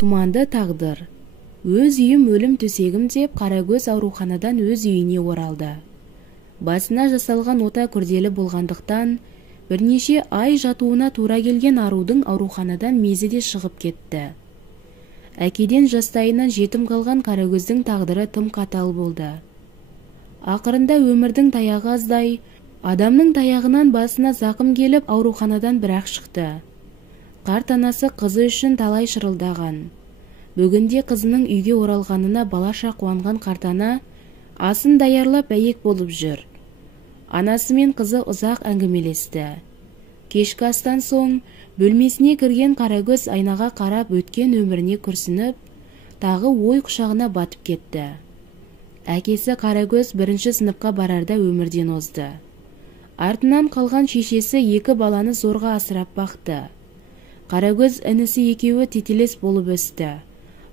тұманды тағдыр. Өз үйім өлім төсегім деп Қарагөз ауруханадан өз үйіне оралды. Басына жасалған ота күрделі болғандықтан, бірнеше ай жатуына тура келген арудың ауруханадан мезі де шығып кетті. Әкеден жастайынан жетім қалған Қарагөздің тағдыры тым қатал болды. Ақырында өмірдің таяғы аздай, адамның таяғынан басына зақым келіп ауруханадан бірақ шықты. Қарт анасы қызы үшін талай шырылдаған. Бүгінде қызының үйге оралғанына балаша қуанған қарт ана асын даярлап бәйек болып жүр. Анасы мен қызы ұзақ әңгімелесті. Кешкі астан соң бөлмесіне кірген Қарагөз айнаға қарап өткен өміріне күрсініп, тағы ой құшағына батып кетті. Әкесі Қарагөз 1-ші сыныпқа барарда өмірден озды. Артынан қалған шешесі 2 баланы зорға асырап бақты. Қарагөз інісі екеуі тетелес болып өсті.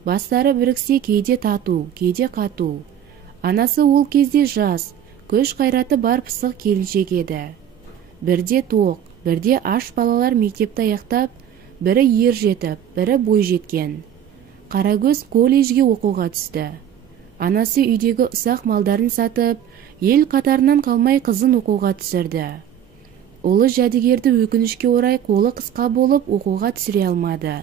Бастары біріксе кейде тату, кейде қату. Анасы ол кезде жас, күш қайраты бар пысық келіншек еді. Бірде тоқ, бірде аш балалар мектепті аяқтап, бірі ер жетіп, бірі бой жеткен. Қарагөз колледжге оқуға түсті. Анасы үйдегі ұсақ малдарын сатып, ел қатарынан қалмай қызын оқуға түсірді. Ұлы жәдігерді өкінішке орай қолы қысқа болып оқуға түсіре алмады.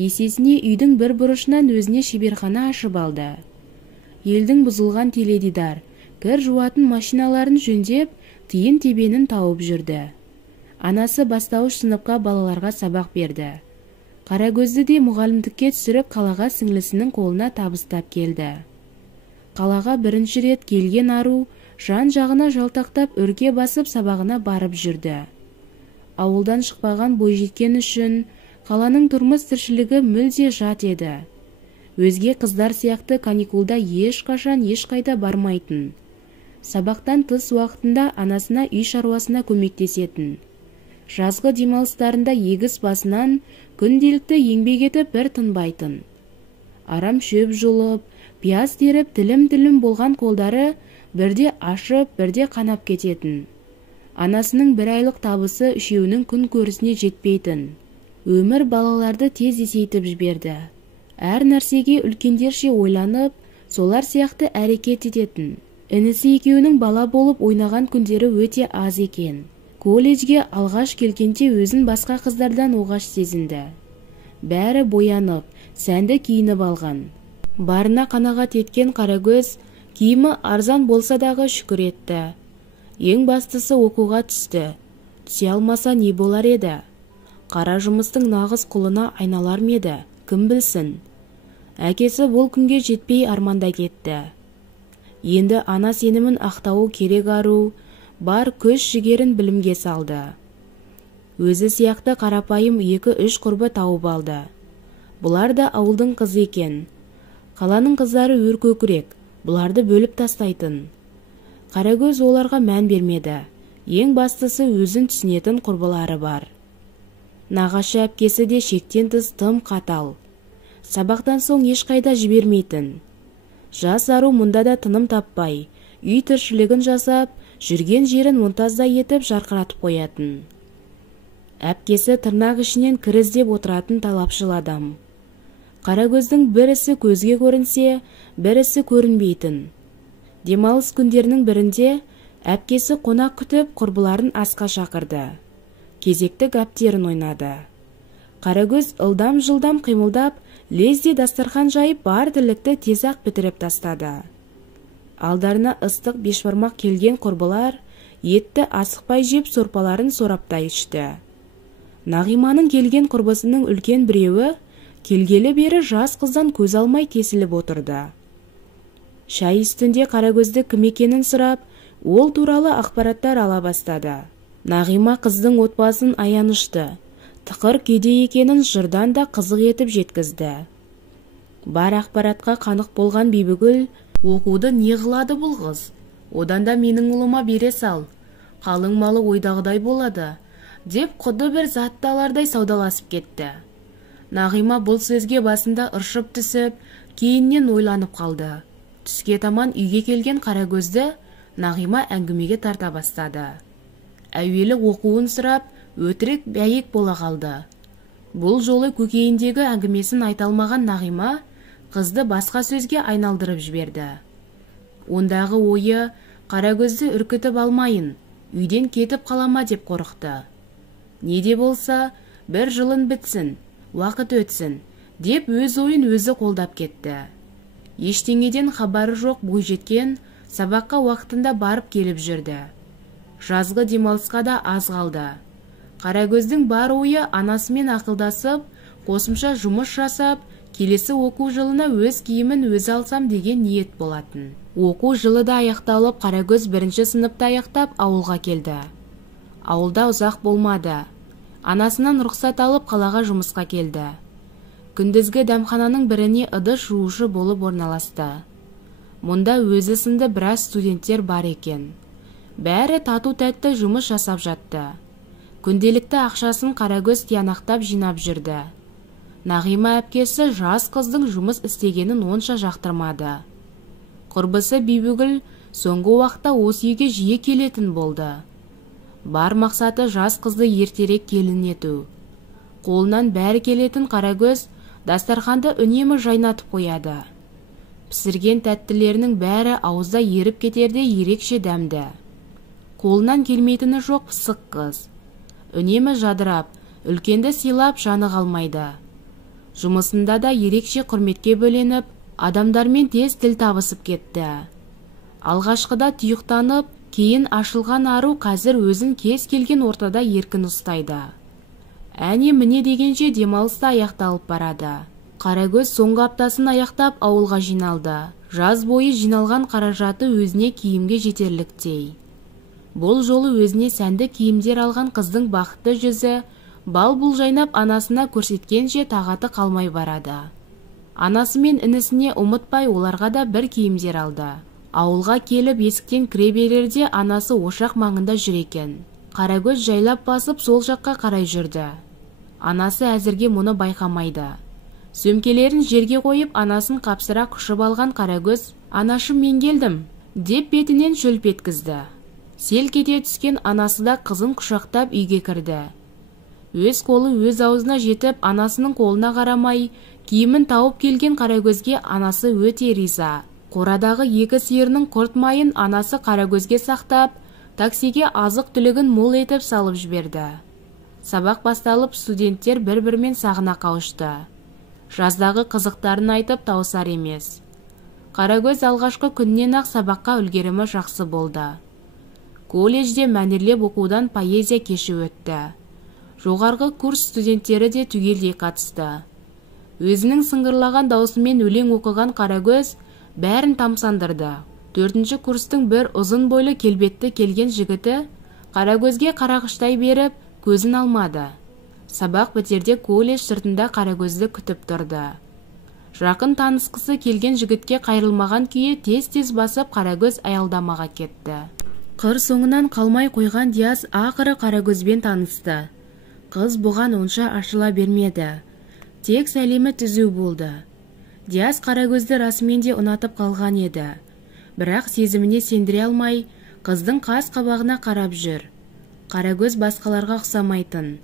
Есесіне үйдің бір бұрышынан өзіне шеберхана ашып алды. Елдің бұзылған теледидар, кір жуатын машиналарын жөндеп, тиын тебенін тауып жүрді. Анасы бастауыш сыныпқа балаларға сабақ берді. Қарагөзді де мұғалімдікке түсіріп қалаға сіңлісінің қолына табыстап келді. Қалаға 1-ші рет келген ару жан жағына жалтақтап үрке басып сабағына барып жүрді. Ауылдан шықпаған бойжеткен үшін қаланың тұрмыс тіршілігі мүлде жат еді. Өзге қыздар сияқты каникулда ешқашан ешқайда бармайтын. Сабақтан тыс уақытында анасына үй шаруасына көмектесетін. Жазғы демалыстарында егіс басынан күнделікті еңбек етіп бір тынбайтын. Арам шөп жұлып, пияз теріп тілім-тілім болған қолдары бірде ашып, бірде қанап кететін. Анасының 1 айлық табысы үшеуінің күн көрісіне жетпейтін. Өмір балаларды тез есейтіп жіберді. Әр нәрсеге үлкендерше ойланып, солар сияқты әрекет ететін. Інісі екеуінің бала болып ойнаған күндері өте аз екен. Колледжге алғаш келгенде өзін басқа қыздардан оғаш сезінді. Бәрі боянып, сәнді киініп алған. Барына қанағат еткен Қарагөз киімі арзан болса дағы шүкір етті. Ең бастысы оқуға түсті. Түсе алмаса не болар еді? Қара жұмыстың нағыз құлына айналар меді, кім білсін. Әкесі бұл күнге жетпей арманда кетті. Енді ана сенімін ақтауы керек ару, бар күш жігерін білімге салды. Өзі сияқты қарапайым 2-3 құрбы тауып алды. Бұлар да ауылдың қызы екен. Қаланың қыздары өркөкірек, бұларды бөліп тастайтын. Қарагөз оларға мән бермеді. Ең бастысы өзін түсінетін құрбылары бар. Нағашы әпкесі де шектен тыс тым қатал. Сабақтан соң ешқайда жібермейтін. Жас ару мұнда да тыным таппай, үй тіршілігін жасап, жүрген жерін мұнтаздай етіп жарқыратып қоятын. Әпкесі тырнақ ішінен кіріздеп отыратын талапшыл адам. Қарагөздің бірісі көзге көрінсе, бірісі көрінбейтін. Демалыс күндерінің бірінде әпкесі қонақ күтіп құрбыларын асқа шақырды. Кезекті гәптерін ойнады. Қарагөз ылдам-жылдам қимылдап, лезде дастархан жайып бар тірлікті тез-ақ бітіріп тастады. Алдарына ыстық бешбармақ келген құрбылар етті асықпай жеп сорпаларын сораптай ішті. Нағиманың келген құрбысының үлкен біреуі келгелі бері жас қыздан көз алмай тесіліп отырды. Шай үстінде Қарагөзді кім екенін сұрап, ол туралы ақпараттар ала бастады. Нағима қыздың отбасын аянышты, тықыр күйде екенін жырдан да қызық етіп жеткізді. Бар ақпаратқа қанық болған Бибігүл, оқуды не қылады бұл қыз? Одан да менің ұлыма бере сал, қалың малы ойдағыдай болады, деп құдды бір затты алардай саудаласып кетті. Нағима бұл сөзге басында ыршып түсіп, кейіннен ойланып қалды. Түске таман үйге келген Қарагөзді Нағима әңгімеге тарта бастады. Әуелі оқуын сұрап, өтірік бәйек бола қалды. Бұл жолы көкейіндегі әңгімесін айта алмаған Нағима қызды басқа сөзге айналдырып жіберді. Ондағы ойы Қарагөзді үркітіп алмайын, үйден кетіп қалама деп қорықты. Не де болса, бір жылын бітсін, уақыт өтсін, деп өз ойын өзі қолдап кетті. Ештеңеден хабары жоқ бойжеткен сабаққа уақытында барып келіп жүрді. Жазғы демалысқа да аз қалды. Қарагөздің бар ойы анасымен ақылдасып, қосымша жұмыс жасап, келесі оқу жылына өз киімін өзі алсам деген ниет болатын. Оқу жылы да аяқталып, Қарагөз 1-ші сыныпта аяқтап ауылға келді. Ауылда ұзақ болмады. Анасынан рұқсат алып қалаға жұмысқа келді. Күндізгі дәмхананың біріне ыдыс жуушы болып орналасты. Мұнда өзі сынды біраз студенттер бар екен. Бәрі тату-тәтті жұмыс жасап жатты. Күнделікті ақшасын Қарагөз тиянақтап жинап жүрді. Нағима әпкесі жас қыздың жұмыс істегенін онша жақтырмады. Құрбысы Бибігүл соңғы уақытта осы үйге жиі келетін болды. Бар мақсаты жас қызды ертерек келін ету. Қолынан бәрі келетін Қарагөз дастарханды үнемі жайнатып қояды. Пісірген тәттілерінің бәрі ауызда еріп кетерде ерекше дәмді. Қолынан келмейтіні жоқ пысық қыз. Үнемі жадырап, үлкенді сыйлап жаны қалмайды. Жұмысында да ерекше құрметке бөленіп, адамдармен тез тіл табысып кетті. Алғашқыда тұйықтанып, кейін ашылған ару қазір өзін кез келген ортада еркін ұстайды. Әне міне дегенше демалыста аяқталып барады. Қарагөз соңғы аптасын аяқтап ауылға жиналды. Жаз бойы жиналған қаражаты өзіне киімге жетерліктей. Бұл жолы өзіне сәнді киімдер алған қыздың бақытты жүзі бал-бұл жайнап анасына көрсеткенше тағаты қалмай барады. Анасы мен інісіне ұмытпай оларға да бір киімдер алды. Ауылға келіп есіктен кіре берерде анасы ошақ маңында жүр екен. Қарагөз жайлап басып сол жаққа қарай жүрді. Анасы әзірге мұны байқамайды. Сөмкелерін жерге қойып анасын қапсыра құшып алған Қарагөз, «Анашым, мен келдім», деп бетінен шөлп еткізді. Селк ете түскен анасы да қызын құшақтап үйге кірді. Өз қолы өз аузына жетіп, анасының қолына қарамай, киімін тауып келген Қарагөзге анасы өте риза. Қорадағы 2 сиырының құрт майын анасы Қарагөзге сақтап, таксиге азық-түлігін мол етіп салып жіберді. Сабақ басталып, студенттер бір-бірімен сағына қауышты. Жаздағы қызықтарын айтып тауысар емес. Қарагөз алғашқы күннен-ақ сабаққа үлгерімі жақсы болды. Колледжде мәнерлеп оқудан поэзия кеші өтті. Жоғарғы курс студенттері де түгелдей қатысты. Өзінің сыңғырлаған даусымен өлең оқыған Қарагөз бәрін тамсандырды. 4-ші курстың бір ұзын бойлы келбетті келген жігіті Қарагөзге қарағыштай беріп, көзін алмады. Сабақ бітерде колледж сыртында Қарагөзді күтіп тұрды. Жақын танысқысы келген жігітке қайрылмаған күйі тез-тез басып Қарагөз аялдамаға кетті. Қыр соңынан қалмай қойған Диас ақыры Қарагөзбен танысты. Қыз бұған онша ашыла бермеді. Тек сәлемі түзу болды. Диас Қарагөзді расымен де ұнатып қалған еді. Бірақ сезіміне сендіре алмай, қыздың қас қабағына қарап жүр. Қарагөз басқаларға ұқсамайтын.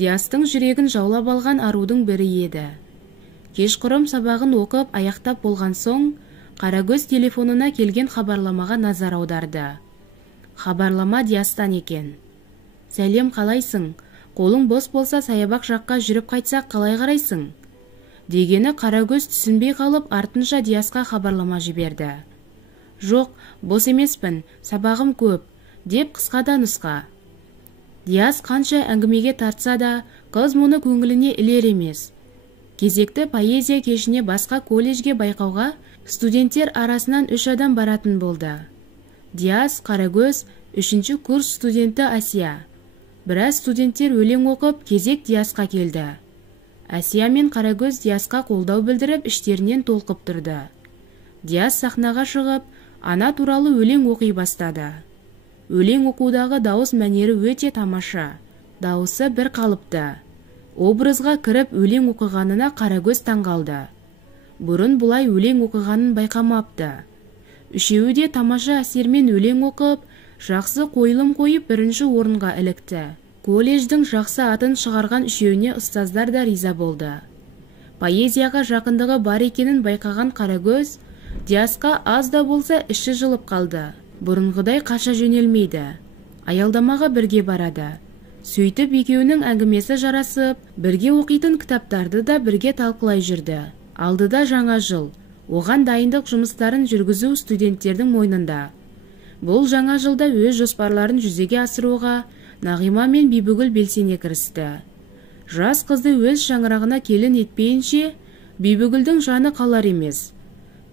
Диастың жүрегін жаулап алған арудың бірі еді. Кешқұрым сабағын оқып аяқтап болған соң, Қарагөз телефонына келген хабарламаға назар аударды. Хабарлама Диастан екен. «Сәлем, қалайсың? Қолың бос болса саябақ жаққа жүріп қайтсақ қалай қарайсың?» Дегені Қарагөз түсінбей қалып артынша Диасқа хабарлама жіберді. «Жоқ, бос емеспін, сабағым көп», деп қысқада нұсқа. Диас қанша әңгімеге тартса да, қыз мұны көңіліне ілер емес. Кезекті поэзия кешіне басқа колледжге байқауға студенттер арасынан 3 адам баратын болды. Диас, Қарагөз, 3-ші курс студенті Асия. Біраз студенттер өлең оқып, кезек Диасқа келді. Асия мен Қарагөз Диасқа қолдау білдіріп, іштерінен толқып тұрды. Диас сахнаға шығып, ана туралы өлең оқи бастады. Өлең оқудағы дауыс мәнері өте тамаша. Дауысы бір қалыпты. Образға кіріп өлең оқығанына Қарагөз таңғалды. Бұрын бұлай өлең оқығанын байқамапты. Үшеуі де тамаша әсермен өлең оқып, жақсы қойылым қойып 1-ші орынға ілікті. Колледждің жақсы атын шығарған үшеуіне ұстаздар да риза болды. Поэзияға жақындығы бар екенін байқаған Қарагөз Диасқа аз да болса іші жылып қалды. Бұрынғыдай қаша жөнелмейді. Аялдамаға бірге барады. Сөйтіп екеуінің әңгімесі жарасып, бірге оқитын кітаптарды да бірге талқылай жүрді. Алдыда жаңа жыл. Оған дайындық жұмыстарын жүргізу студенттердің мойнында. Бұл жаңа жылда өз жоспарларын жүзеге асыруға Нағима мен Бибігүл белсене кірісті. Жас қызды өз шаңырағына келін етпейінше, Бибігүлдің жаны қалар емес.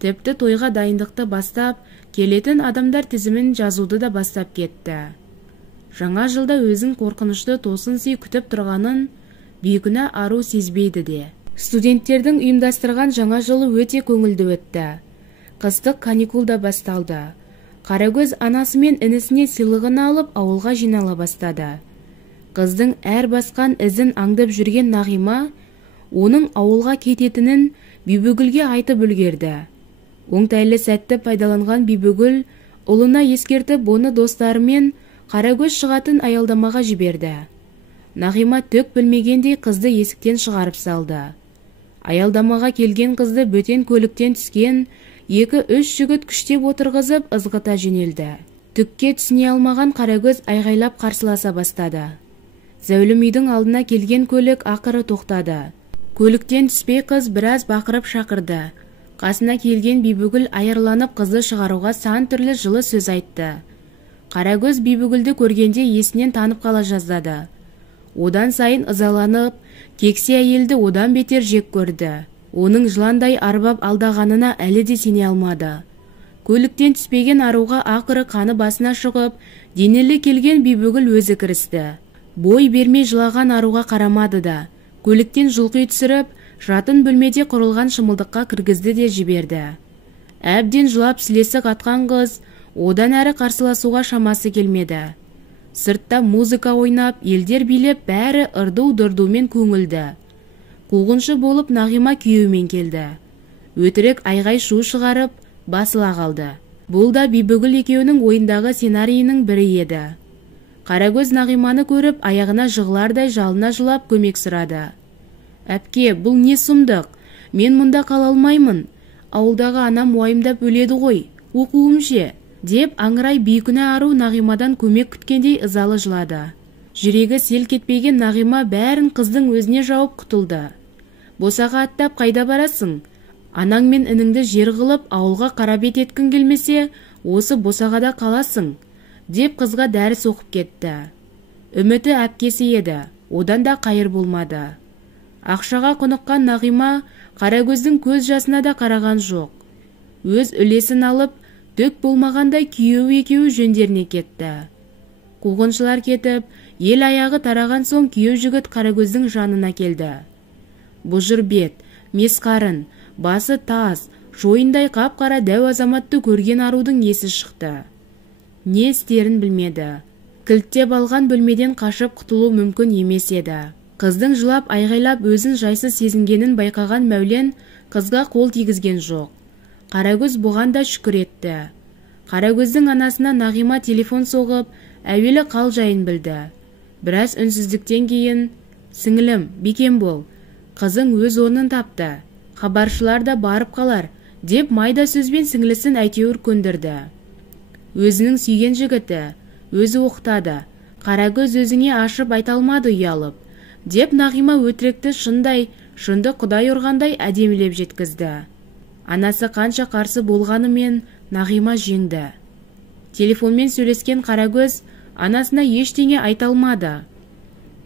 Тіпті тойға дайындықты бастап, келетін адамдар тізімін жазуды да бастап кетті. Жаңа жылда өзін қорқынышты тосын сый күтіп тұрғанын бейкүнә ару сезбейді де. Студенттердің ұйымдастырған жаңа жылы өте көңілді өтті. Қыстық каникул да басталды. Қарагөз анасы мен інісіне сыйлығын алып ауылға жинала бастады. Қыздың әр басқан ізін аңдып жүрген Нағима, оның ауылға кететінін Бибігүлге айтып үлгерді. Оңтайлы сәтті пайдаланған Бибігүл ұлына ескертіп, оны достарымен Қарагөз шығатын аялдамаға жіберді. Нағима түк білмегендей қызды есіктен шығарып салды. Аялдамаға келген қызды бөтен көліктен түскен 2-3 жігіт күштеп отырғызып ызғыта жөнелді. Түкке түсіне алмаған Қарагөз айғайлап қарсыласа бастады. Зәулім үйдің алдына келген көлік ақыры тоқтады. Көліктен түспей қыз біраз бақырып шақырды. Қасына келген Бибігүл айырланып қызды шығаруға сан түрлі жылы сөз айтты. Қарагөз Бибігүлді көргенде есінен танып қала жаздады. Одан сайын ызаланып, кексе әйелді одан бетер жек көрді. Оның жыландай арбап алдағанына әлі де сене алмады. Көліктен түспеген аруға ақыры қаны басына шығып, денелі келген Бибігүл өзі кірісті. Бой бермей жылаған аруға қарамады да, көліктен жұлқи түсіріп, жатын бөлмеде құрылған шымылдыққа кіргізді де жіберді. Әбден жылап сілесі қатқан қыз, одан әрі қарсыласуға шамасы келмеді. Сыртта музыка ойнап, елдер билеп, бәрі ырду-дырдумен көңілді. Қуғыншы болып Нағима күйеуімен келді. Өтірік айғай шу шығарып, басыла қалды. Бұл да Бибігүл екеуінің ойындағы сценарийінің бірі еді. Қарагөз Нағиманы көріп, аяғына жығылардай жалына жылап көмек сұрады. «Әпке, бұл не сұмдық? Мен мұнда қала алмаймын. Ауылдағы анам уайымдап өледі ғой. Оқуым ше?» деп аңырай бейкүнә ару Нағимадан көмек күткендей ызалы жылады. Жүрегі селк етпеген Нағима бәрін қыздың өзіне жауып құтылды. «Босаға аттап қайда барасың? Анаң мен ініңді жер қылып ауылға қарабет еткің келмесе, осы босағада қаласың», деп қызға дәріс оқып кетті. Үміті әпкесі еді, одан да қайыр болмады. Ақшаға құныққан Нағима Қарагөздің көз жасына да қараған жоқ. Өз үлесін алып, түк болмағандай күйеу екеуі жөндеріне кетті. Қуғыншылар кетіп, ел аяғы тараған соң күйеу жігіт Қарагөздің жанына келді. Бұжыр бет, месқарын, басы таз, шойындай қап-қара дәу азаматты көрген арудың есі шықты. Не істерін білмеді. Кілттеп алған бөлмеден қашып құтылу мүмкін емес еді. Қыздың жылап айғайлап өзін жайсыз сезінгенін байқаған Мәулен қызға қол тигізген жоқ. Қарагөз бұған да шүкір етті. Қарагөздің анасына Нағима телефон соғып, әуелі қал жайын білді. Біраз үнсіздіктен кейін, «Сіңілім, бекем бол. Қызың өз орнын тапты. Хабаршылар да барып қалар», деп майда сөзбен сіңілісін әйтеуір көндірді. Өзінің сүйген жігіті, өзі оқытады. Қарагөз өзіңе ашып айта алмады ұялып, деп Нағима өтірікті шынды құдай ұрғандай әдемілеп жеткізді. Анасы қанша қарсы болғанымен Нағима жеңді. Телефонмен сөйлескен Қарагөз анасына ештеңе айта алмады.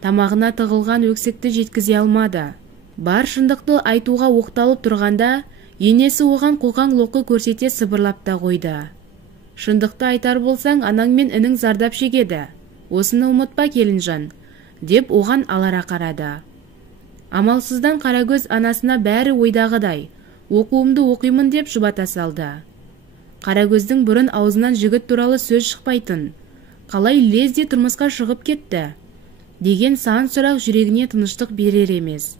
Тамағына тығылған өксікті жеткізе алмады. Бар шындықты айтуға оқталып тұрғанда, енесі оған қоқан-лоқы көрсете сыбырлап та қойды. «Шындықты айтар болсаң, анаң мен інің зардап шегеді. Осыны ұмытпа келінжан», деп оған алара қарады. Амалсыздан Қарагөз анасына бәрі ойдағыдай, оқуымды оқимын деп жұбата салды. Қарагөздің бұрын аузынан жігіт туралы сөз шықпайтын, қалай лезде тұрмысқа шығып кетті деген сан сұрақ жүрегіне тыныштық берер емес.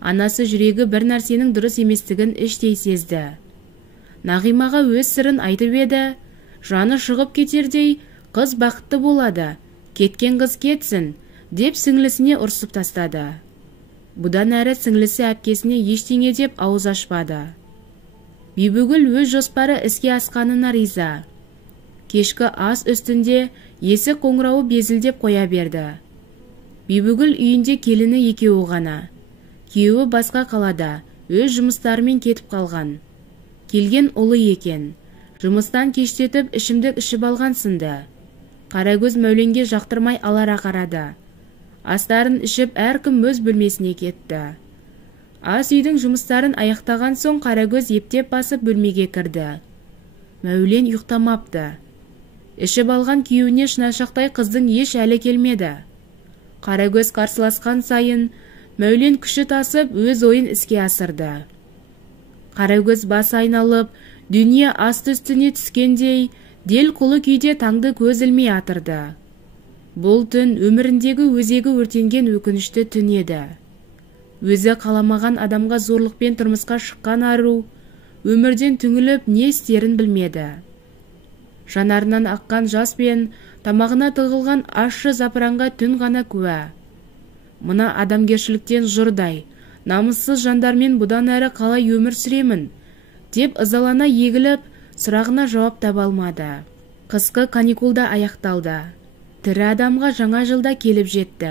Анасы жүрегі бір нәрсенің дұрыс еместігін іштей сезді. Нағимаға өз сырын айтып еді, жаны шығып кетердей, қыз бақытты болады, кеткен қыз кетсін, деп сіңлісіне ұрсып тастады. Бұдан әрі сіңлісі әпкесіне ештеңе деп ауыз ашпады. Бибігүл өз жоспары іске асқанына риза. Кешкі ас үстінде есік қоңырауы безілдеп қоя берді. Бибігүл үйінде келіні екеуі ғана. Күйеуі басқа қалада, өз жұмыстарымен кетіп қалған. Келген ұлы екен. Жұмыстан кештетіп ішімдік ішіп алған сынды. Қарагөз Мәуленге жақтырмай алара қарады. Астарын ішіп әркім өз бөлмесіне кетті. Ас үйдің жұмыстарын аяқтаған соң Қарагөз ептеп басып бөлмеге кірді. Мәулен ұйықтамапты. Ішіп алған күйеуіне шынашақтай қыздың еш әлі келмеді. Қарагөз қарсыласқан сайын Мәулен күші тасып өз ойын іске асырды. Қарагөз бас айналып, дүние асты-үстіне түскендей, дел құлы күйде таңды көз ілмей атырды. Бұл түн өміріндегі өзегі өртенген өкінішті түн еді. Өзі қаламаған адамға зорлықпен тұрмысқа шыққан ару, өмірден түңіліп не істерін білмеді. Жанарынан аққан жас пен тамағына тығылған ащы запыранға түн ғана куә. Мына адамгершіліктен жұрдай, намыссыз жандармен бұдан әрі қалай өмір сүремін, деп ызалана егіліп, сұрағына жауап таба алмады. Қысқы каникулда аяқталды. Тірі адамға жаңа жылда келіп жетті.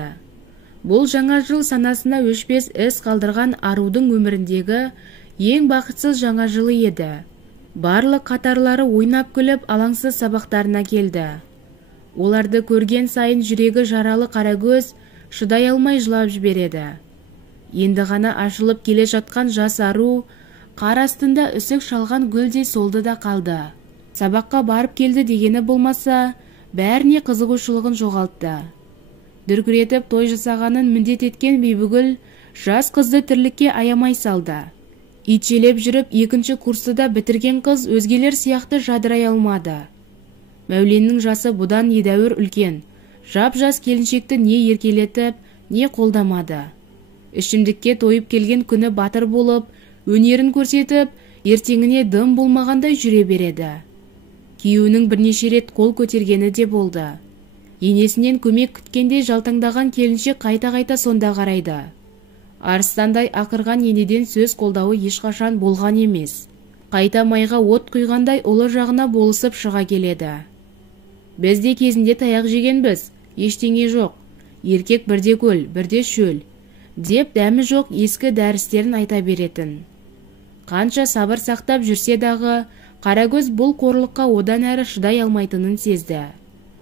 Бұл жаңа жыл санасына өшпес із қалдырған арудың өміріндегі ең бақытсыз жаңа жылы еді. Барлық қатарлары ойнап күліп алаңсыз сабақтарына келді. Оларды көрген сайын жүрегі жаралы Қарагөз шыдай алмай жылап жібереді. Енді ғана ашылып келе жатқан жас ару қар астында үсік шалған гүлдей солды да қалды. Сабаққа барып келді дегені болмаса, бәріне қызығушылығын жоғалтты. Дүркіретіп той жасағанын міндет еткен Бибігүл жас қызды тірлікке аямай салды. Итшелеп жүріп екінші курсты да бітірген қыз өзгелер сияқты жадырай алмады. Мәуленнің жасы бұдан едәуір үлкен. Жап-жас келіншекті не еркелетіп, не қолдамады. Ішімдікке тойып келген күні батыр болып, өнерін көрсетіп, ертеңіне дым болмағандай жүре береді. Күйеуінің бірнеше рет қол көтергені де болды. Енесінен көмек күткенде жалтаңдаған келіншек қайта-қайта сонда қарайды. Арыстандай ақырған енеден сөз қолдауы ешқашан болған емес. Қайта майға от құйғандай ұлы жағына болысып шыға келеді. Біз де кезінде таяқ жегенбіз, ештеңе жоқ. Еркек бірде көл, бірде шөл, деп дәмі жоқ ескі дәрістерін айта беретін. Қанша сабыр сақтап жүрсе дағы, Қарагөз бұл қорлыққа одан әрі шыдай алмайтынын сезді.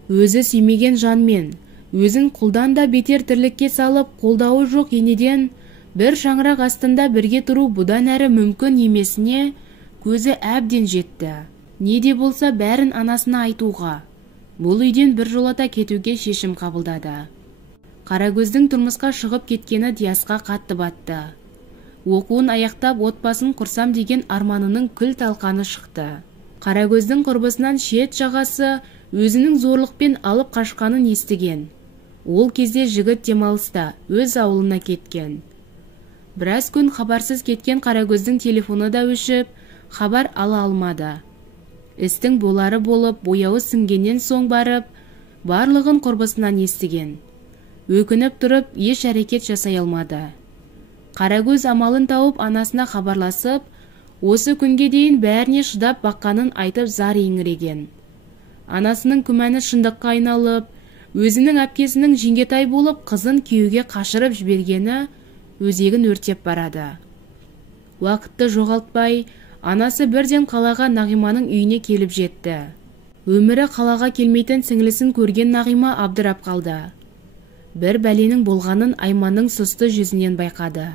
Өзі сүймеген жанмен, өзін құлдан да бетер тірлікке салып, қолдауы жоқ енеден бір шаңырақ астында бірге тұру бұдан әрі мүмкін емесіне көзі әбден жетті. Не де болса бәрін анасына айтуға, бұл үйден бір жолата кетуге шешім қабылдады. Қарагөздің тұрмысқа шығып кеткені Диасқа қатты батты. Оқуын аяқтап отбасын құрсам деген арманының күл талқаны шықты. Қарагөздің құрбысынан шет жағасы өзінің зорлықпен алып қашқанын естіген. Ол кезде жігіт демалыста өз ауылына кеткен. Біраз күн хабарсыз кеткен Қарагөздің телефоны да өшіп, хабар ала алмады. Істің болары болып, бояуы сіңгеннен соң барып, барлығын құрбысынан естіген. Өкініп тұрып, еш әрекет жасай алмады. Қарагөз амалын тауып анасына хабарласып, осы күнге дейін бәріне шыдап баққанын айтып зар еңіреген. Анасының күмәні шындыққа айналып, өзінің әпкесінің жеңгетай болып қызын күйеуге қашырып жібергені өзегін өртеп барады. Уақытты жоғалтпай, анасы бірден қалаға Нағиманың үйіне келіп жетті. Өмірі қалаға келмейтін сіңлісін көрген Нағима абдырап қалды. Бір бәленің болғанын Айманның сұсты жүзінен байқады.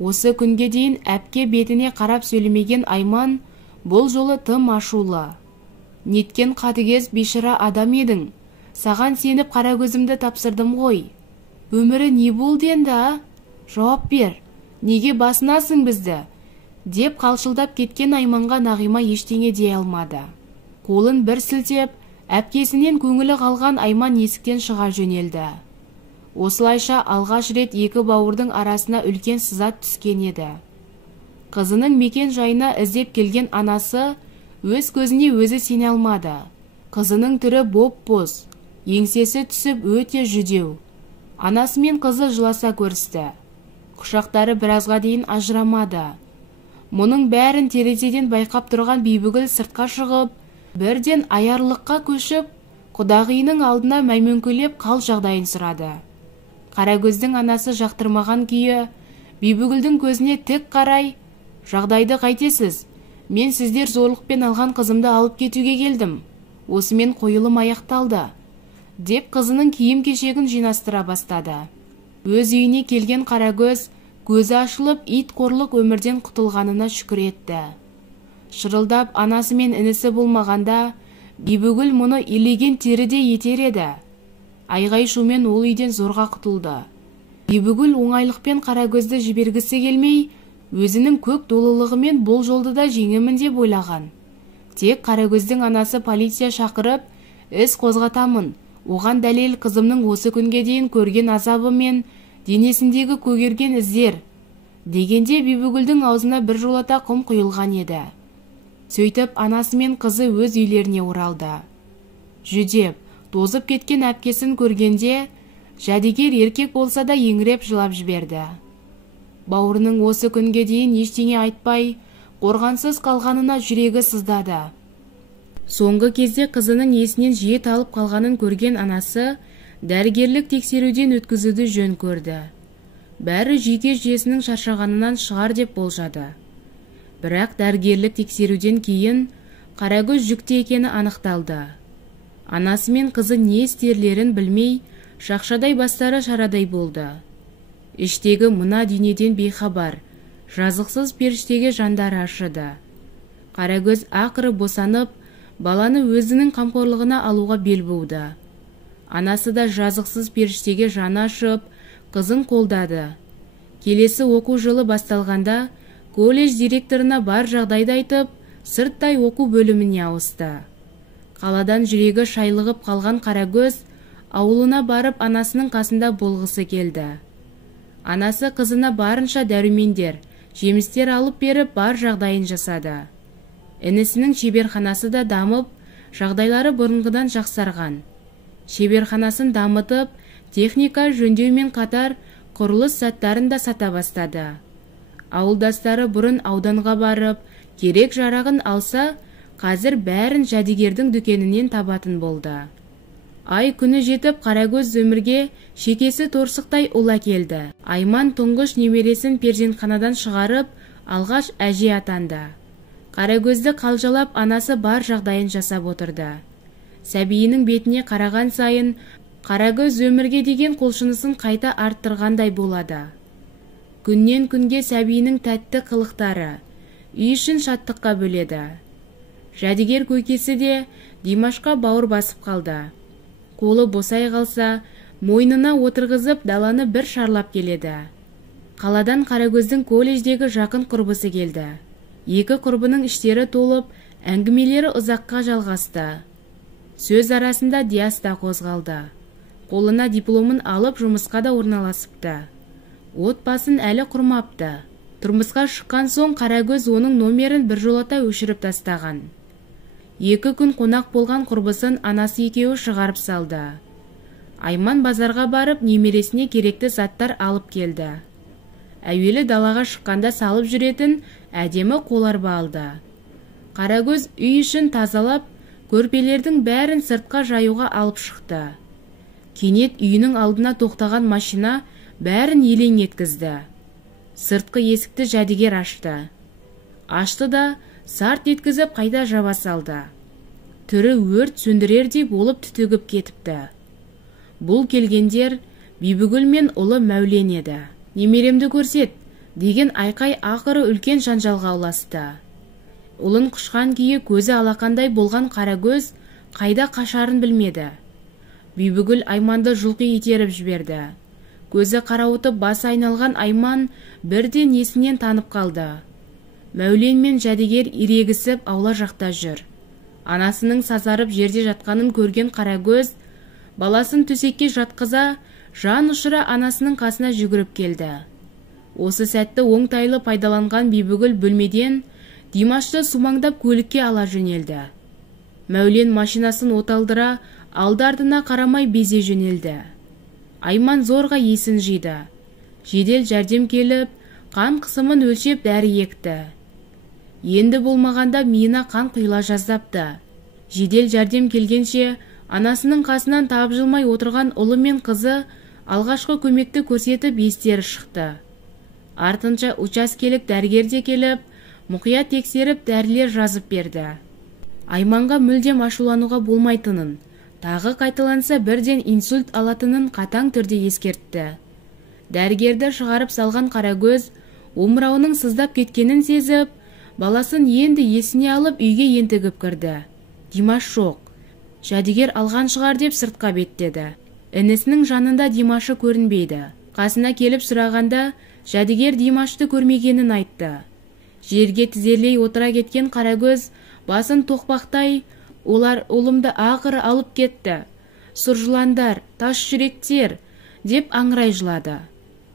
Осы күнге дейін әпке бетіне қарап сөйлемеген Айман бұл жолы тым ашулы. Неткен қатыгез бейшара адам едің. Саған сеніп Қарагөзімді тапсырдым ғой. Өмірі не болды енді? Жауап бер. Неге басынасың бізді? Деп қалшылдап кеткен Айманға Нағима ештеңе дей алмады. Қолын бір сілтеп, әпкесінен көңілі қалған Айман есіктен шыға жөнелді. Осылайша алғаш рет екі бауырдың арасына үлкен сызат түскен еді. Қызының мекен жайына іздеп келген анасы өз көзіне өзі сене алмады. Қызының түрі боп-боз, еңсесі түсіп өте жүдеу. Анасы мен қызы жыласа көрісті. Құшақтары біразға дейін ажырамады. Мұның бәрін терезеден байқап тұрған Бибігүл сыртқа шығып, бірден аярлыққа көшіп, құдағиының алдына мәймөңкелеп қал жағдайын сұрады. Қарагөздің анасы жақтырмаған күйі Бибігүлдің көзіне тік қарай, «Жағдайды қайтесіз? Мен сіздер зорлықпен алған қызымды алып кетуге келдім. Осымен қойылым аяқталды», деп қызының киім-кешегін жинастыра бастады. Өз үйіне келген Қарагөз көзі ашылып ит қорлық өмірден құтылғанына шүкір етті. Шырылдап анасы мен інісі болмағанда Бибігүл мұны илеген теріде етер еді. Айғай-шумен ол үйден зорға құтылды. Бибігүл оңайлықпен Қарагөзді жібергісі келмей, өзінің көк долылығымен бұл жолды да жеңемін деп ойлаған. Тек Қарагөздің анасы полиция шақырып, іс қозғатамын, оған дәлел қызымның осы күнге дейін көрген азабы мен денесіндегі көгерген іздер, дегенде Бибігүлдің аузына бір жолата құм құйылған еді. Сөйтіп анасы мен қызы өз үйлеріне оралды. Жүдеп, тозып кеткен әпкесін көргенде, жәдігер еркек болса да еңіреп жылап жіберді. Бауырының осы күнге дейін ештеңе айтпай, қорғансыз қалғанына жүрегі сыздады. Соңғы кезде қызының есінен жиі талып қалғанын көрген анасы дәрігерлік тексеруден өткізуді жөн көрді. Бәрі жүйке жүйесінің шаршағанынан шығар деп болжады. Бірақ дәрігерлік тексеруден кейін Қарагөз жүкті екені анықталды. Анасы мен қызы не істерлерін білмей, шақшадай бастары шарадай болды. Іштегі мына дүниеден бейхабар, жазықсыз періштеге жандары ашыды. Қарагөз ақыры босанып, баланы өзінің қамқорлығына алуға бел буды. Анасы да жазықсыз періштеге жаны ашып, қызын қолдады. Келесі оқу жылы басталғанда, колледж директорына бар жағдайды айтып, сырттай оқу бөліміне ауысты. Қаладан жүрегі шайлығып қалған Қарагөз, ауылына барып анасының қасында болғысы келді. Анасы қызына барынша дәрумендер, жемістер алып беріп бар жағдайын жасады. Інісінің шеберханасы да дамып, жағдайлары бұрынғыдан жақсарған. Шеберханасын дамытып, техника жөндеумен қатар құрылыс заттарын да сата бастады. Ауылдастары бұрын ауданға барып, керек жарағын алса, қазір бәрін жәдігердің дүкенінен табатын болды. Ай күні жетіп Қарагөз өмірге шекесі торсықтай ұл әкелді. Айман тұңғыш немересін перзентханадан шығарып, алғаш әже атанды. Қарагөзді қалжалап анасы бар жағдайын жасап отырды. Сәбиінің бетіне қараған сайын Қарагөз өмірге деген құлшынысын қайта арттырғандай болады. Күннен күнге сәбиінің тәтті қылықтары үй ішін шаттыққа бөледі. Жәдігер көкесі де Димашқа бауыр басып қалды. Қолы босай қалса, мойнына отырғызып даланы бір шарлап келеді. Қаладан Қарагөздің колледждегі жақын құрбысы келді. Екі құрбының іштері толып, әңгімелері ұзаққа жалғасты. Сөз арасында Диас та қозғалды. Қолына дипломын алып жұмысқа да орналасыпты. Отбасын әлі құрмапты. Тұрмысқа шыққан соң Қарагөз оның номерін бір жолата өшіріп тастаған. 2 күн қонақ болған құрбысын анасы екеуі шығарып салды. Айман базарға барып немересіне керекті заттар алып келді. Әуелі далаға шыққанда салып жүретін әдемі қоларба алды. Қарагөз үй ішін тазалап, көрпелердің бәрін сыртқа жаюға алып шықты. Кенет үйінің алдына тоқтаған машина бәрін елең еткізді. Сыртқы есікті жәдігер ашты. Ашты да сарт еткізіп қайта жаба салды. Түрі өрт сөндірердей болып түтігіп кетіпті. Бұл келгендер Бибігүл мен ұлы Мәулен еді. Немеремді көрсет, деген айқай ақыры үлкен жанжалға ұласты. Ұлын құшқан күйі көзі алақандай болған Қарагөз қайда қашарын білмеді. Бибігүл Айманды жұлқи итеріп жіберді. Көзі қарауытып басы айналған Айман бірден есінен танып қалды. Мәулен мен жәдігер ирегісіп аула жақта жүр. Анасының сазарып жерде жатқанын көрген Қарагөз, баласын төсекке жатқыза, жан ұшыра анасының қасына жүгіріп келді. Осы сәтті оңтайлы пайдаланған Бибігүл бөлмеден Димашты сумаңдап көлікке ала жөнелді. Мәулен машинасын оталдыра, алды-артына қарамай безе жөнелді. Айман зорға есін жиды. Жедел жәрдем келіп, қан қысымын өлшеп дәрі екті. Енді болмағанда миына қан құйыла жаздапты. Жедел жәрдем келгенше анасының қасынан тапжылмай отырған ұлы мен қызы алғашқы көмекті көрсетіп естері шықты. Артынша учаскелік дәрігер де келіп, мұқият тексеріп дәрілер жазып берді. Айманға мүлдем ашулануға болмайтынын, тағы қайталанса бірден инсульт алатынын қатаң түрде ескертті. Дәрігерді шығарып салған Қарагөз омырауының сыздап кеткенін сезіп, баласын енді есіне алып үйге ентігіп кірді. Димаш жоқ. Жәдігер алған шығар деп сыртқа беттеді. Інісінің жанында Димашы көрінбейді. Қасына келіп сұрағанда, Жәдігер Димашты көрмегенін айтты. Жерге тізерлей отыра кеткен Қарагөз басын тоқпақтай, олар ұлымды ақыры алып кетті. Сұр жыландар, тас жүректер, деп аңырай жылады.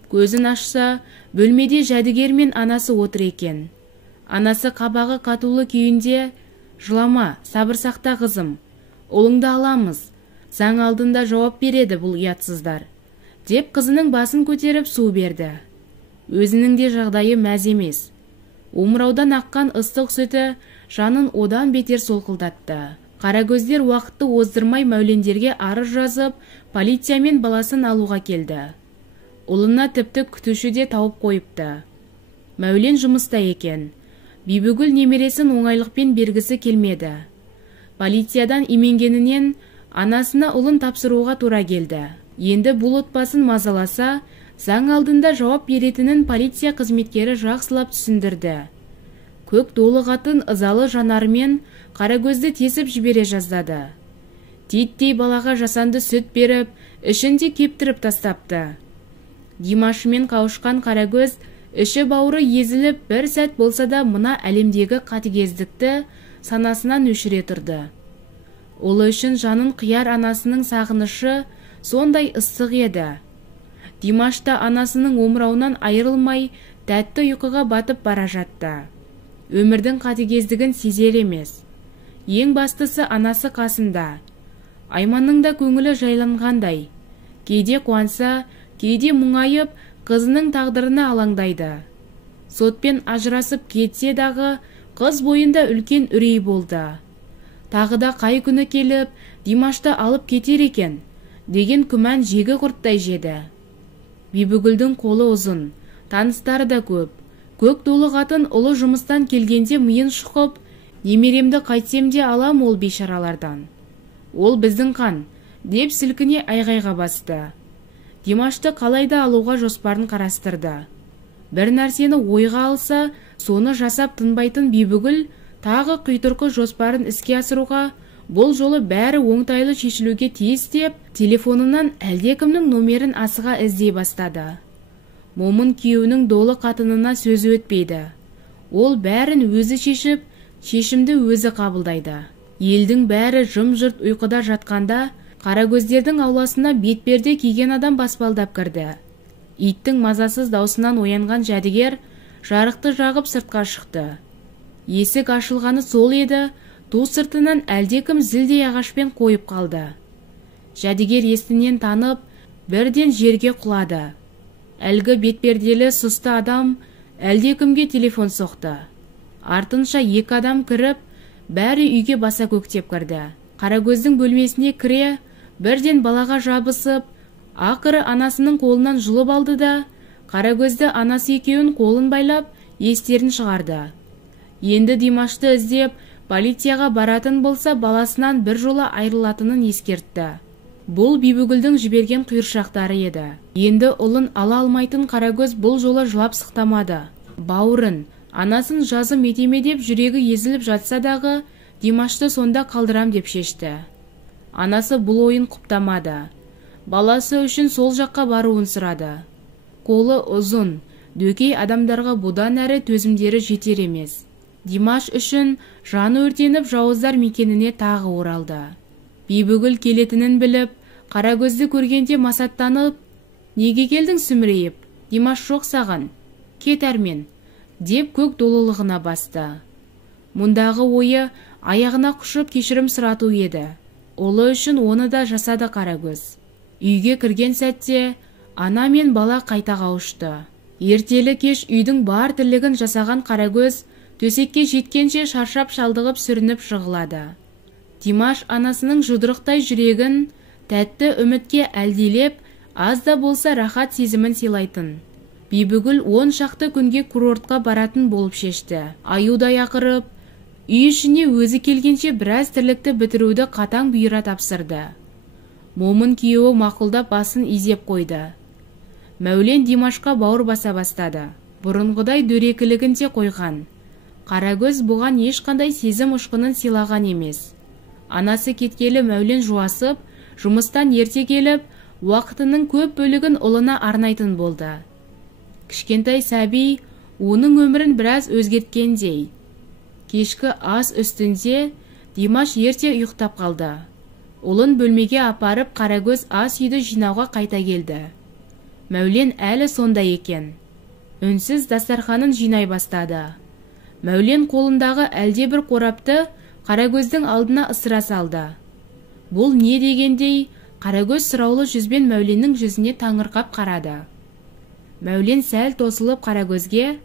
Көзін ашса, бөлмеде Жәдігер мен анасы отыр екен. Анасы қабағы қатулы күйінде, жылама, сабыр сақта қызым, ұлыңды аламыз, заң алдында жауап береді бұл ұятсыздар, деп қызының басын көтеріп су берді. Өзінің де жағдайы мәз емес. Омыраудан аққан ыстық сүті жанын одан бетер солқылдатты. Қарагөздер уақытты оздырмай Мәулендерге арыз жазып, полициямен баласын алуға келді. Ұлына тіпті күтуші де тауып қойыпты. Мәулен жұмыста екен. Бибігүл немересін оңайлықпен бергісі келмеді. Полициядан именгенінен анасына ұлын тапсыруға тура келді. Енді бұл отбасын мазаласа, заң алдында жауап беретінін полиция қызметкері жақсылап түсіндірді. Көк долы қатын ызалы жанарымен Қарагөзді тесіп жібере жаздады. Титтей балаға жасанды сүт беріп, ішінде кептіріп тастапты. Димашымен қауышқан Қарагөз іші бауыры езіліп, бір сәт болса да мына әлемдегі қатыгездікті санасынан өшіре тұрды. Олы үшін жанын қияр анасының сағынышы сондай ыстық еді. Димаш та анасының омырауынан айырылмай, тәтті ұйқыға батып бара жатты. Өмірдің қатыгездігін сезер емес. Ең бастысы анасы қасында. Айманның да көңілі жайланғандай. Кейде қуанса, кейде мұңайып, қызының тағдырына алаңдайды. Сотпен ажырасып кетсе дағы, қыз бойында үлкен үрей болды. Тағыда қай күні келіп, Димашты алып кетер екен, деген күмән жегі құрттай жеді. Бибігүлдің қолы ұзын, таныстары да көп. Көк долы қатын ұлы жұмыстан келгенде миын шұқып, немеремді қайтсем де алам ол бейшаралардан. Ол біздің қан, деп сілкіне айғайға басты. Димашты қалайда алуға жоспарын қарастырды. Бір нәрсені ойға алса, соны жасап тынбайтын Бибігүл тағы құйтырқы жоспарын іске асыруға, бұл жолы бәрі оңтайлы шешілуге тиіс деп, телефонынан әлдекімнің номерін асыға іздей бастады. Момын күйеуінің долы қатынына сөзі өтпейді. Ол бәрін өзі шешіп, шешімді өзі қабылдайды. Елдің бәрі жым-жырт ұйқыда жатқанда, Қарагөздердің ауласына бетперде киген адам баспалдап кірді. Иттің мазасыз даусынан оянған Жәдігер жарықты жағып сыртқа шықты. Есік ашылғаны сол еді, ту сыртынан әлдекім зілдей ағашпен қойып қалды. Жәдігер естінен танып, бірден жерге құлады. Әлгі бетперделі сұсты адам әлдекімге телефон соқты. Артынша екі адам кіріп, бәрі үйге баса көктеп кірді. Қарагөздің бөлмесіне кіре, бірден балаға жабысып, ақыры анасының қолынан жұлып алды да, Қарагөзді анасы екеуін қолын байлап, естерін шығарды. Енді Димашты іздеп, полицияға баратын болса, баласынан бір жола айырылатынын ескертті. Бұл Бибігүлдің жіберген құйыршақтары еді. Енді ұлын ала алмайтын Қарагөз бұл жолы жылап сықтамады. Бауырын, анасын жазым етеме деп жүрегі езіліп жатса дағы, Димашты сонда қалдырам деп шешті. Анасы бұл ойын құптамады. Баласы үшін сол жаққа баруын сұрады. Қолы ұзын, дөкей адамдарға бұдан әрі төзімдері жетер емес. Димаш үшін жаны өртеніп жауыздар мекеніне тағы оралды. Бибігүл келетінін біліп, Қарагөзді көргенде масаттанып, неге келдің сүмірейіп, Димаш жоқ саған, кет әрмен, деп көк долылығына басты. Мұндағы ойы аяғына құшып кешірім сұрату еді. Олы үшін оны да жасады Қарагөз. Үйге кірген сәтте ана мен бала қайта қауышты. Ертелі кеш үйдің бар тірлігін жасаған Қарагөз төсекке жеткенше шаршап шалдығып сүрініп жығылады. Димаш анасының жұдырықтай жүрегін тәтті үмітке әлдилеп, аз да болса рахат сезімін сыйлайтын. Бибігүл 10 шақты күнге курортқа баратын болып шешті. Аюдай ақырып, үй ішіне өзі келгенше біраз тірлікті бітіруді қатаң бұйыра тапсырды. Момын күйеуі мақұлдап басын изеп қойды. Мәулен Димашқа бауыр баса бастады. Бұрынғыдай дөрекілігін де қойған. Қарагөз бұған ешқандай сезім ұшқынын сыйлаған емес. Анасы кеткелі Мәулен жуасып, жұмыстан ерте келіп, уақытының көп бөлігін ұлына арнайтын болды. Кішкентай сәби оның өмірін біраз өзгерткендей. Кешкі ас үстінде Димаш ерте ұйықтап қалды. Ұлын бөлмеге апарып Қарагөз ас үйді жинауға қайта келді. Мәулен әлі сонда екен. Үнсіз дастарханын жинай бастады. Мәулен қолындағы әлде бір қорапты Қарагөздің алдына ысыра салды. Бұл не дегендей, Қарагөз сұраулы жүзбен Мәуленнің жүзіне таңырқап қарады. Мәулен сәл тосылып Қарагөзге: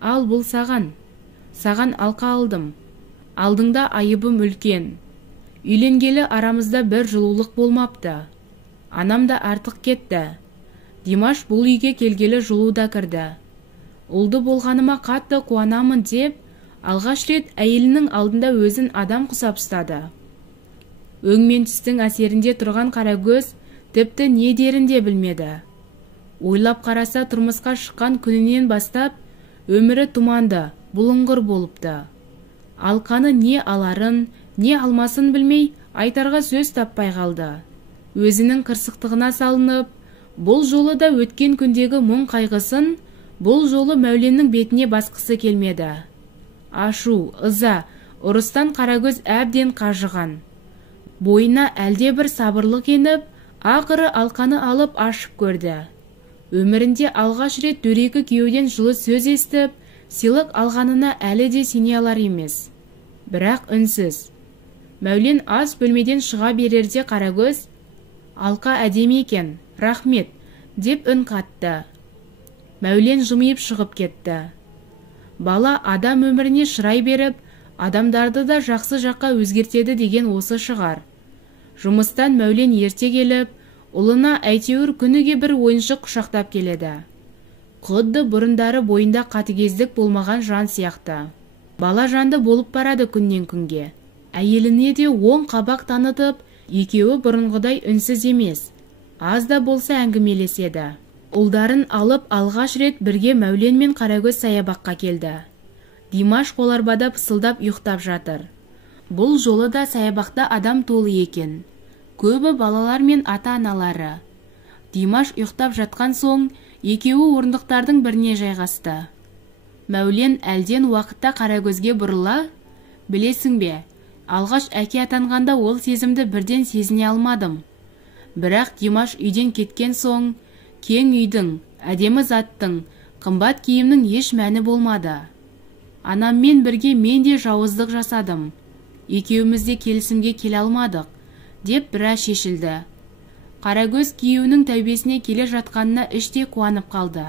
«Ал, бұл саған. Саған алқа алдым. Алдыңда айыбым үлкен. Үйленгелі арамызда бір жылулық болмапты. Анам да артық кетті. Димаш бұл үйге келгелі жылуда кірді. Ұлды болғаныма қатты қуанамын» деп, алғаш рет әйелінің алдында өзін адам құсап ұстады. Өң мен түстің әсерінде тұрған Қарагөз тіпті не дерін де білмеді. Ойлап қараса, тұрмысқа шыққан күнінен бастап өмірі тұманды, бұлыңғыр болыпты. Алқаны не аларын, не алмасын білмей айтарға сөз таппай қалды. Өзінің қырсықтығына салынып, бұл жолы да өткен күндегі мұң қайғысын бұл жолы Мәуленнің бетіне басқысы келмеді. Ашу, ыза, ұрыстан Қарагөз әбден қажыған. Бойына әлде бір сабырлық еніп, ақыры алқаны алып ашып көрді. Өмірінде алғаш рет дөрекі күйеуден жылы сөз естіп, сыйлық алғанына әлі де сене алар емес. Бірақ үнсіз. Мәулен ас бөлмеден шыға берерде Қарагөз: «Алқа әдемі екен, рахмет», деп үн қатты. Мәулен жымиып шығып кетті. Бала адам өміріне шырай беріп, адамдарды да жақсы жаққа өзгертеді деген осы шығар. Жұмыстан Мәулен ерте келіп, ұлына әйтеуір күніге бір ойыншық құшақтап келеді. Құдды бұрындары бойында қатыгездік болмаған жан сияқты. Бала жанды болып барады күннен күнге. Әйеліне де оң қабақ танытып, екеуі бұрынғыдай үнсіз емес, аз да болса әңгімелеседі. Ұлдарын алып алғаш рет бірге Мәулен мен Қарагөз саябаққа келді. Димаш қоларбада пысылдап ұйықтап жатыр. Бұл жолы да саябақта адам толы екен. Көбі балалар мен ата-аналары. Димаш ұйықтап жатқан соң, екеуі орындықтардың біріне жайғасты. Мәулен әлден уақытта Қарагөзге бұрыла: «Білесің бе, алғаш әке атанғанда ол сезімді бірден сезіне алмадым. Бірақ Димаш үйден кеткен соң, кең үйдің, әдемі заттың, қымбат киімнің еш мәні болмады. Анаммен бірге мен де жауыздық жасадым. Екеумізде келісімге келе алмадық», деп біраз шешілді. Қарагөз күйеуінің тәубесіне келе жатқанына іштей қуанып қалды.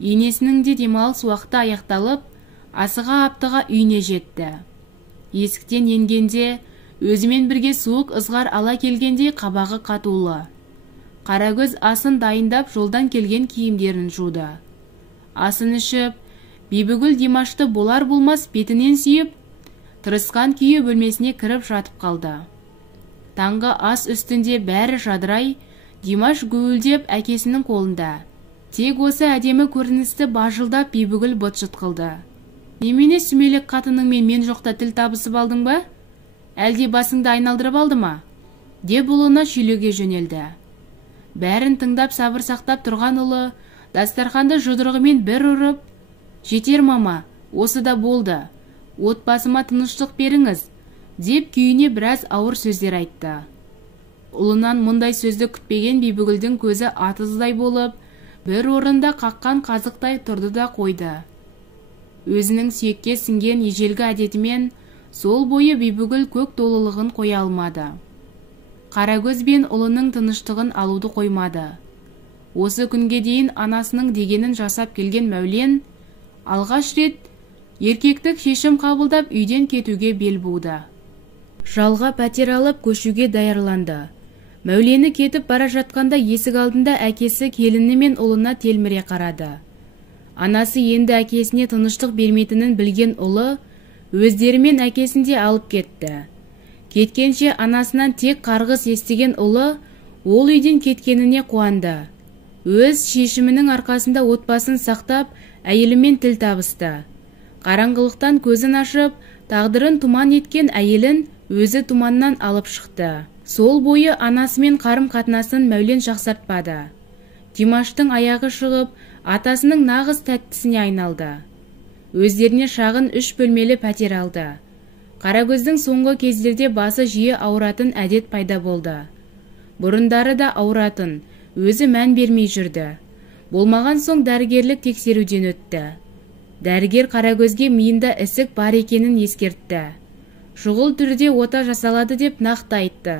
Енесінің де демалыс уақыты аяқталып, асыға аптыға үйіне жетті. Есіктен енгенде, өзімен бірге суық ызғар ала келгенде қабағы қатулы. Қарагөз асын дайындап жолдан келген киімдерін жуды. Асын ішіп, Бибігүл Димашты болар болмас бетінен сүйіп, тырысқан күйі бөлмесіне кіріп жатып қалды. Таңғы ас үстінде бәрі жадырай, Димаш гуілдеп әкесінің қолында. Тек осы әдемі көріністі бажылдап Бибігүл быт-шыт қылды. «Немене сүмелек қатыныңмен мен жоқта тіл табысып алдың ба? Әлде басыңды айналдырып алды ма?» деп ұлына шүйлеге жөнелді. Бәрін тыңдап сабыр сақтап тұрған ұлы дастарханды жұдырығымен бір ұрып: «Жетер мама, осы да болды. Отбасыма тыныштық беріңіз», деп күйіне біраз ауыр сөздер айтты. Ұлынан мұндай сөзді күтпеген Бибігүлдің көзі атыздай болып, бір орында қаққан қазықтай тұрды да қойды. Өзінің сүйекке сіңген ежелгі әдетімен сол бойы Бибігүл көк толылығын қоя алмады. Қарагөз бен ұлының тыныштығын алуды қоймады. Осы күнге дейін анасының дегенін жасап келген Мәулен алғаш рет еркектік шешім қабылдап үйден кетуге бел буды. Жалға пәтер алып көшуге даярланды. Мәулені кетіп бара жатқанда есік алдында әкесі келіні мен ұлына телміре қарады. Анасы енді әкесіне тыныштық бермейтінін білген ұлы өздерімен әкесін де алып кетті. Кеткенше анасынан тек қарғыс естіген ұлы ол үйден кеткеніне қуанды. Өз шешімінің арқасында отбасын сақтап, әйелімен тіл табысты. Қараңғылықтан көзін ашып, тағдырын тұман еткен әйелін өзі тұманнан алып шықты. Сол бойы анасымен қарым-қатынасын Мәулен жақсартпады. Димаштың аяғы шығып, атасының нағыз тәттісіне айналды. Өздеріне шағын 3 бөлмелі пәтер алды. Қарагөздің соңғы кездерде басы жиі ауыратын әдет пайда болды. Бұрындары да ауыратын, өзі мән бермей жүрді. Болмаған соң дәрігерлік тексеруден өтті. Дәрігер Қарагөзге миында ісік бар екенін ескертті. Шұғыл түрде ота жасалады деп нақты айтты.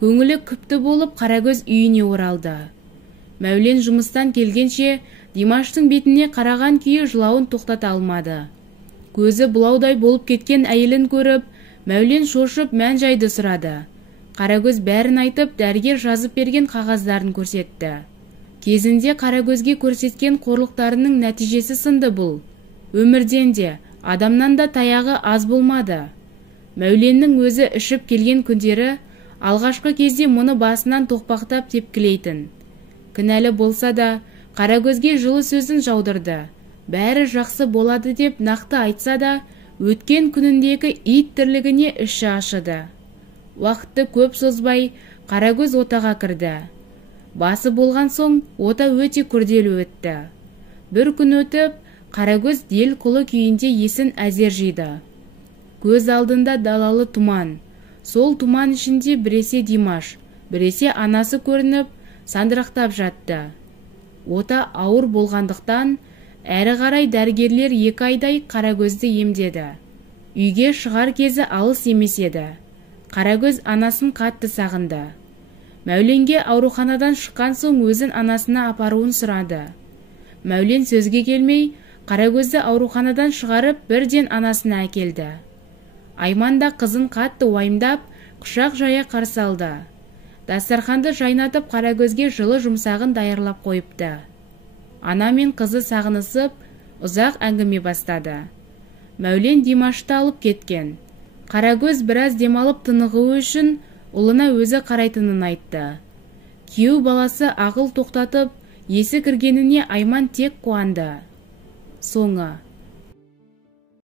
Көңілі күпті болып Қарагөз үйіне оралды. Мәулен жұмыстан келгенше Димаштың бетіне қараған күйі жылауын тоқтата алмады. Көзі бұлаудай болып кеткен әйелін көріп, Мәулен шошып мән-жайды сұрады. Қарагөз бәрін айтып, дәрігер жазып берген қағаздарын көрсетті. Кезінде Қарагөзге көрсеткен қорлықтарының нәтижесі сынды бұл. Өмірден де, адамнан да таяғы аз болмады. Мәуленнің өзі ішіп келген күндері алғашқы кезде мұны басынан тоқпақтап тепкілейтін. Кінәлі болса да, Қарагөзге жылы сөзін жаудырды. Бәрі жақсы болады деп нақты айтса да, өткен күніндегі ит тірлігіне іші ашыды. Уақытты көп созбай, Қарагөз отаға кірді. Басы болған соң, ота өте күрделі өтті. Бір күн өтіп, Қарагөз дел құлы күйінде есін әзер жиды. Көз алдында далалы тұман. Сол тұман ішінде біресе Димаш, біресе анасы көрініп, сандырақтап жатты. Ота ауыр болғандықтан, әрі қарай дәрігерлер 2 айдай Қарагөзді емдеді. Үйге шығар кезі алыс емес еді. Қарагөз анасын қатты сағынды. Мәуленге ауруханадан шыққан соң өзін анасына апаруын сұрады. Мәулен сөзге келмей, Қарагөзді ауруханадан шығарып бірден анасына әкелді. Айман да қызын қатты уайымдап, құшақ жая қарсы алды. Дастарханды жайнатып Қарагөзге жылы жұмсағын даярлап қойыпты. Ана мен қызы сағынысып, ұзақ әңгіме бастады. Мәулен Димашты алып кеткен. Қарагөз біраз демалып тынығуы үшін ұлына өзі қарайтынын айтты. Күйеу баласы ақыл тоқтатып, есі кіргеніне Айман тек қуанды. Соңы